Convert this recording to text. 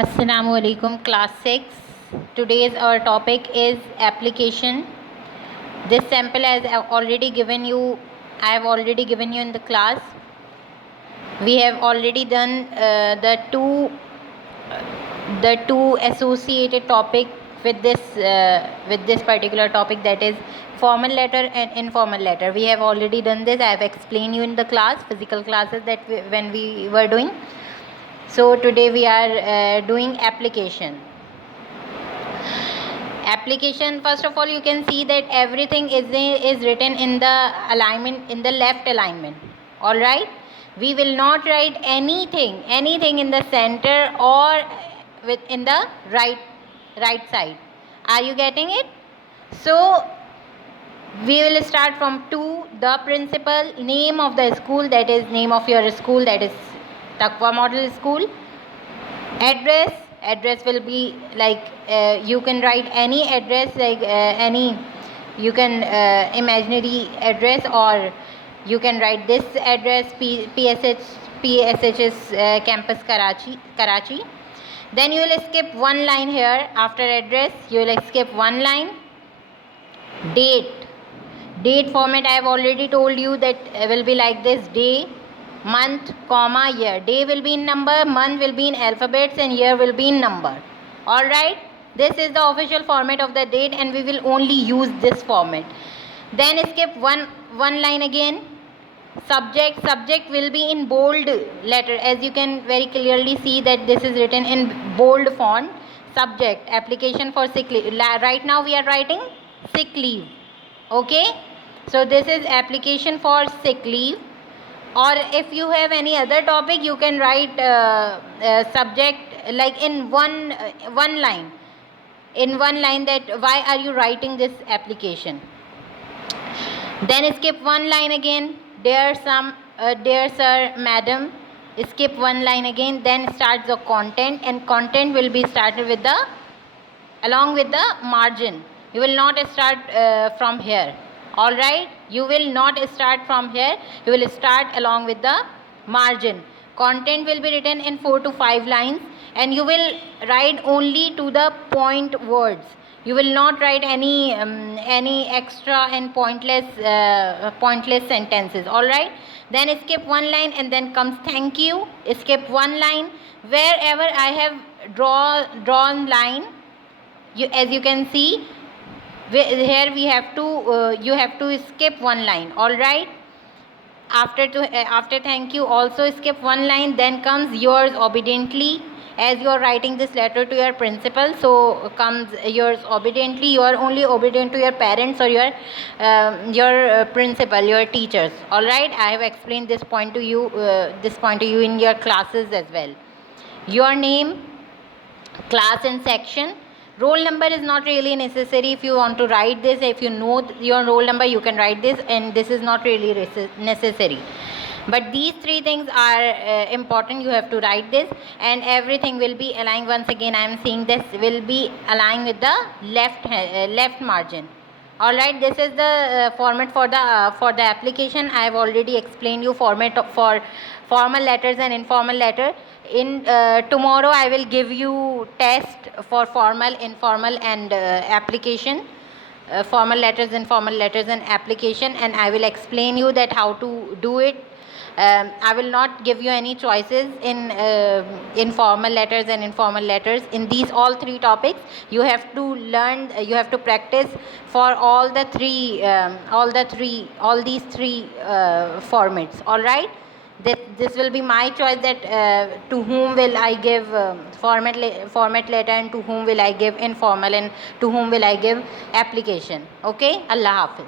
Assalamu alaikum, class 6. Today's our topic is application. This sample I have already given you in the class. We have already done the two associated topic with this particular topic, that is formal letter and informal letter. We have already done this. I have explained you in the class, physical classes, that when we were doing. So today we are doing application. First of all, you can see that everything is written in the alignment, in the left alignment. All right, we will not write anything in the center or in the right side. Are you getting it? So we will start from 2, the principal, name of the school, that is name of your school, that is Taqwa Model School. Address will be like you can write any address, like any, you can imaginary address, or you can write this address, PSH's campus Karachi. Then you will skip one line here. After address you will skip one line. Date format I have already told you that will be like this: day, month, comma, year. Day will be in number, month will be in alphabets, and year will be in number. All right, this is the official format of the date, and we will only use this format. Then skip one line again. Subject will be in bold letter, as you can very clearly see that this is written in bold font. Subject, application for sick leave. Right now we are writing sick leave. Okay, so this is application for sick leave. Or if you have any other topic, you can write subject like in one line, that why are you writing this application. Then skip one line again. Dear sir, madam. Skip one line again. Then starts the content, and content will be started with along with the margin. You will not start from here. All right, you will not start from here. You will start along with the margin. Content will be written in 4 to 5 lines, and you will write only to the point words. You will not write any extra and pointless sentences. All right, then skip one line, and then comes thank you. Skip one line. Wherever I have drawn line, as you can see, here we have to you have to skip one line. All right, after thank you also skip one line. Then comes yours obediently. As you are writing this letter to your principal, so comes yours obediently. You are only obedient to your parents or your principal, your teachers. All right, I have explained this point to you in your classes as well. Your name, class and section. Roll number is not really necessary. If you want to write this, if you know your roll number, you can write this, and this is not really necessary. But these 3 things are important. You have to write this, and everything will be aligned. Once again I am saying this will be aligned with the left margin. All right, this is the format for the application. I have already explained you format for formal letters and informal letter. In tomorrow I will give you test for formal, informal, and application. Formal letters, informal letters, and application, and I will explain you that how to do it. I will not give you any choices in formal letters and informal letters. In these all 3 topics, you have to learn. You have to practice for all these 3 formats. All right. This will be my choice, that to whom will I give format letter, and to whom will I give informal, and to whom will I give application. Okay. Allah Hafiz.